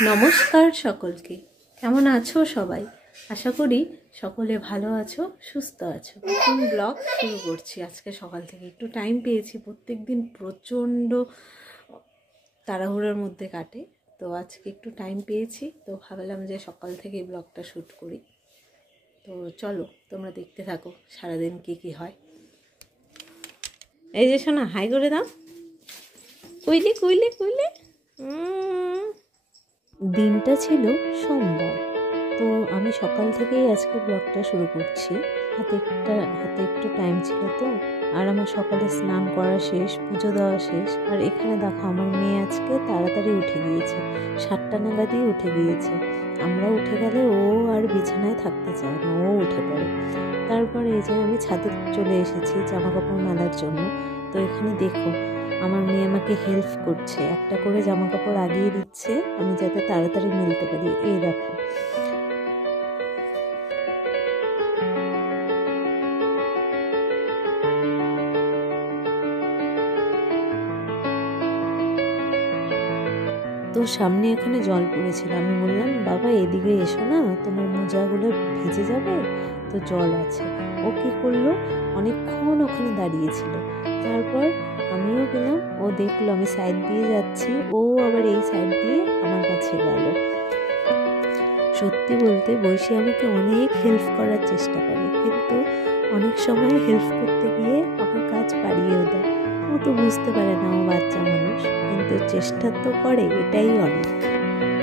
নমস্কার সকলকে, কেমন আছো সবাই? আশা করি সকলে ভালো আছো, সুস্থ আছো। নতুন ব্লগ শুরু করছি। আজকে সকাল থেকে একটু টাইম পেয়েছি। প্রত্যেক দিন প্রচণ্ড তাড়াহুড়োর মধ্যে কাটে, তো আজকে একটু টাইম পেয়েছি, তো ভাবলাম যে সকাল থেকে ব্লগটা শ্যুট করি। তো চলো তোমরা দেখতে থাকো সারাদিন কী হয়। এই যে শোনা, হাই করে দাও। কুইলে কুইলে কুইলে। দিনটা ছিল সোমবার, তো আমি সকাল থেকেই আজকে ব্লগটা শুরু করছি। হাতে একটু টাইম ছিল তো, আর আমার সকালে স্নান করা শেষ, পুজো দেওয়া শেষ। আর এখানে দেখো আমার মেয়ে আজকে তাড়াতাড়ি উঠে গিয়েছে, 7টা নাগাদই উঠে গিয়েছে। আমরা উঠে গেলে ও আর বিছানায় থাকতে চায় না, ও উঠে পড়ে। তারপরে এই যে আমি ছাদে চলে এসেছি জামা কাপড় মেলার জন্য। তো এখানে দেখো আমার মেয়ে আমাকে হেল্প করছে, একটা করে জামা কাপড় আগিয়ে দিচ্ছে আমি যাতে তাড়াতাড়ি মেলতে পারি। এই দেখো তো সামনে এখানে জল পড়েছিল, আমি বললাম বাবা এদিকে এসো না, তোমার মোজাগুলো ভিজে যাবে। তো জল আছে। ও কি করলো, অনেকক্ষণ ওখানে দাঁড়িয়েছিল। তারপর আমিও গেলাম, ও দেখলো আমি সাইড দিয়ে যাচ্ছি, ও আবার এই সাইড দিয়ে আমার কাছে গেল। সত্যি বলতে বৈশী আমাকে অনেক হেল্প করার চেষ্টা করে, কিন্তু অনেক সময় হেল্প করতে গিয়ে আমার কাজ বাড়িয়েও দেয়। ও তো বুঝতে পারে না, ও বাচ্চা মানুষ, কিন্তু চেষ্টা তো করে, এটাই অনেক।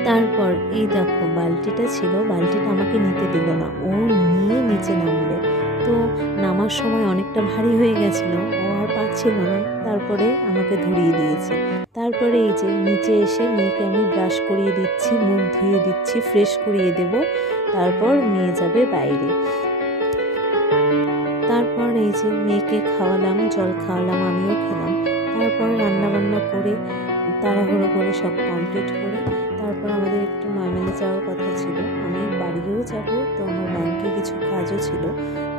তারপর এই দেখো বালতিটা ছিল, বালতিটা আমাকে নিতে দিল না, ও নিয়ে নিচে নামবে। তো নামার সময় অনেকটা ভারী হয়ে গেছিল, ও আর পারছিল না, তারপরে আমাকে ধরিয়ে দিয়েছে। তারপরে এই যে নিচে এসে মেয়েকে আমি ব্রাশ করিয়ে দিচ্ছি, মুখ ধুয়ে দিচ্ছি, ফ্রেশ করিয়ে দেব, তারপর মেয়ে যাবে বাইরে। তারপর এই যে মেয়েকে খাওয়ালাম, জল খাওয়ালাম, আমিও খেলাম। তারপর রান্নাবান্না করে তাড়াহুড়ো করে সব কমপ্লিট করে তারপর আমাদের একটু নয়মালি যাওয়ার কথা ছিল, আমি বাড়িও যাব, তো আমার ব্যাংকে কিছু কাজও ছিল,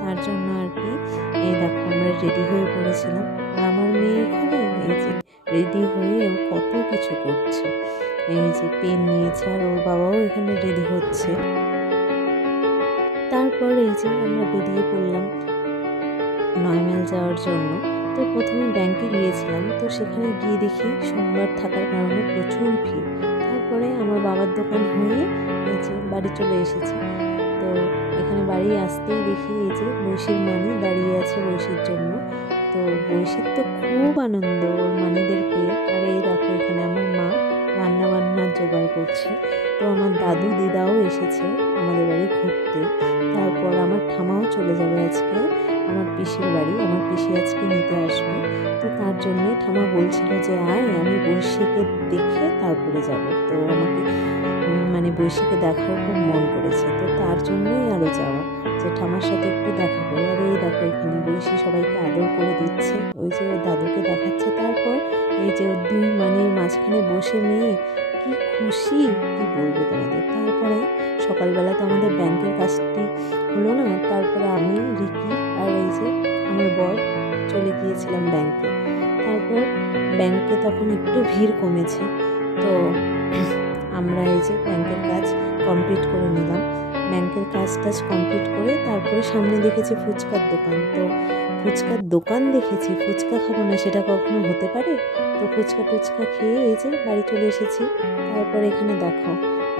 তার জন্য আর কি। এই দেখো আমরা রেডি হয়ে পড়েছিলাম, আর আমার মেয়ে এখানে এই যে রেডি হয়ে ও কত কিছু করছে। এই যে পেন নিয়েছে, আর ওর বাবাও এখানে রেডি হচ্ছে। তারপর এই যে আমরা বেরিয়ে পড়লাম নয়মাল যাওয়ার জন্য। তো প্রথমে ব্যাংকে গিয়েছিলাম, তো সেখানে গিয়ে দেখি সোমবার থাকার কারণে প্রচুর ভিড়। তারপরে আমার বাবার দোকান হয়ে এই যে বাড়ি চলে এসেছি। তো এখানে বাড়ি আসতেই দেখি এই যে বৈশীর মানি দাঁড়িয়ে আছে বৈশীর জন্য। তো বৈশীর তো খুব আনন্দ ওর মানিদের পেয়ে। আর এই দেখো এখানে আমার মা রান্না বান্নার জোগাড় করছে। তো আমার দাদু দিদাও এসেছে আমাদের বাড়ি ঘুরতে। তারপর আমার ঠামাও চলে যাবে আজকে আমার পিসির বাড়ি, আমার পিসি আজকে নিতে আসবে। তো তার জন্যে ঠামা বলছিল যে আয়, আমি বৈশীকে দেখে তারপরে যাব। তো আমাকে মানে বৈশীকে দেখার খুব মন করেছে, তো তার জন্যই আরও যাওয়া, যে ঠামার সাথে একটু দেখা করে। আর এই দেখো এখানে বৈশী সবাইকে আদর করে দিচ্ছে, ওই যে ওর দাদুকে দেখাচ্ছে। তারপর এই যে ওর 2 মানির মাঝখানে বসে মেয়ে কি খুশি, কি বলবো তোমাদের। তারপরে সকালবেলা তো আমাদের ব্যাংকের কাজটি হলো না, তারপরে আমি রিকি আর এই যে আমার বর চলে গিয়েছিলাম ব্যাংকে। তারপর ব্যাংকে তখন একটু ভিড় কমেছে, তো আমরা এই যে ব্যাংকের কাজ কমপ্লিট করে নিলাম। ব্যাংকের কাজ কমপ্লিট করে তারপরে সামনে দেখেছি ফুচকার দোকান। তো ফুচকার দোকান দেখেছি, ফুচকা খাবো না সেটা কখনো হতে পারে? তো ফুচকা টুচকা খেয়ে এই যে বাড়ি চলে এসেছি। তারপর এখানে দেখো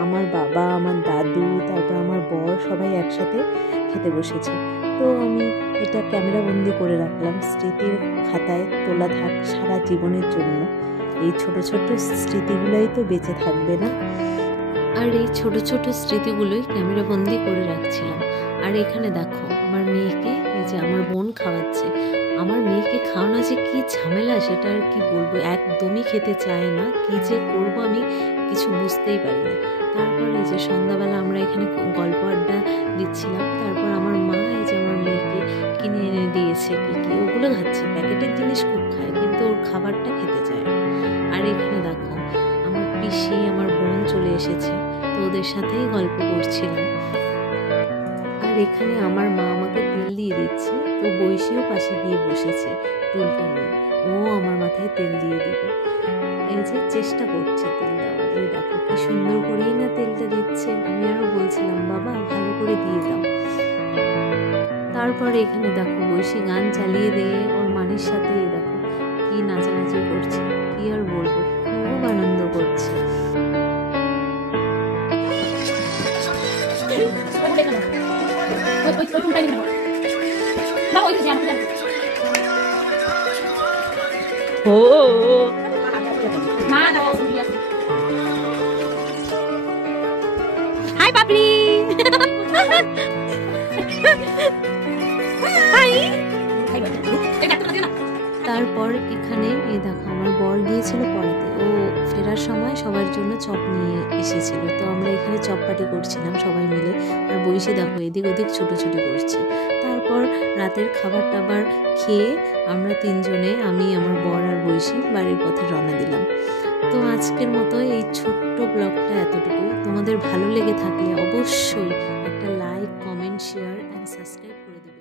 আমার বাবা, আমার দাদু, তারপর আমার বর সবাই একসাথে খেতে বসেছে। তো আমি এটা ক্যামেরা বন্দি করে রাখলাম, স্মৃতির খাতায় তোলা থাক সারা জীবনের জন্য। এই ছোট ছোট স্মৃতিগুলোই তো বেঁচে থাকবে না। আর এই ছোট ছোট স্মৃতিগুলোই ক্যামেরা বন্দি করে রাখছিলাম। আর এখানে দেখো আমার মেয়েকে এই যে আমার বোন খাওয়াচ্ছে। আমার মেয়েকে খাওয়ানো যে কি ঝামেলা সেটা আর কি বলবো, একদমই খেতে চায় না, কি যে করবো আমি কিছু বুঝতেই পারি না। তারপর এই যে সন্ধ্যাবেলা আমরা এখানে গল্প আড্ডা দিচ্ছিলাম। তারপর আমার মা এই যে আমার মেয়েকে কিনে এনে দিয়েছে কি কি, ওগুলো খাচ্ছে, প্যাকেটের জিনিস খুব খায়, কিন্তু ওর খাবারটা খেতে চায় না। আর এখানে দেখো আমার পিসি, আমার বোন চলে এসেছে, তো ওদের সাথেই গল্প করছিলাম। আর এখানে আমার মা আমাকে তেল দিয়ে দিচ্ছে, তো বৈশীও পাশে গিয়ে বসেছে টুলটা নিয়ে, ও আমার মাথায় তেল দিয়ে দিবে। এই যে চেষ্টা করছে তেল দেওয়ার, এই দেখো কি সুন্দর করেই না তেলটা দিচ্ছে। আমি আরো বলছিলাম বাবা ভালো করে দিয়ে দাও। তারপরে এখানে দেখো বৈশী গান চালিয়ে দিয়ে ওর মানির সাথে দেখো কি নাচানাচি করছে, কি আর বলবো, খুব আনন্দ করছে। হাই পাপড়ি, তারপর এখানে এই দেখো আমার বর গিয়েছিল পড়াতে, ও ফেরার সময় সবার জন্য চপ নিয়ে এসেছিল। তো আমরা এখানে চপ পাটি করছিলাম সবাই মিলে, আর বৈশী দেখো এদিক ওদিক ছুটোছুটি করছে। তারপর রাতের খাবার টাবার খেয়ে আমরা তিনজনে, আমি আমার বর আর বৈশী বাড়ির পথে রওনা দিলাম। তো আজকের মতো এই ছোট্ট ব্লগটা এতটুকু। তোমাদের ভালো লেগে থাকলে অবশ্যই একটা like, comment, share and subscribe করে দেবে।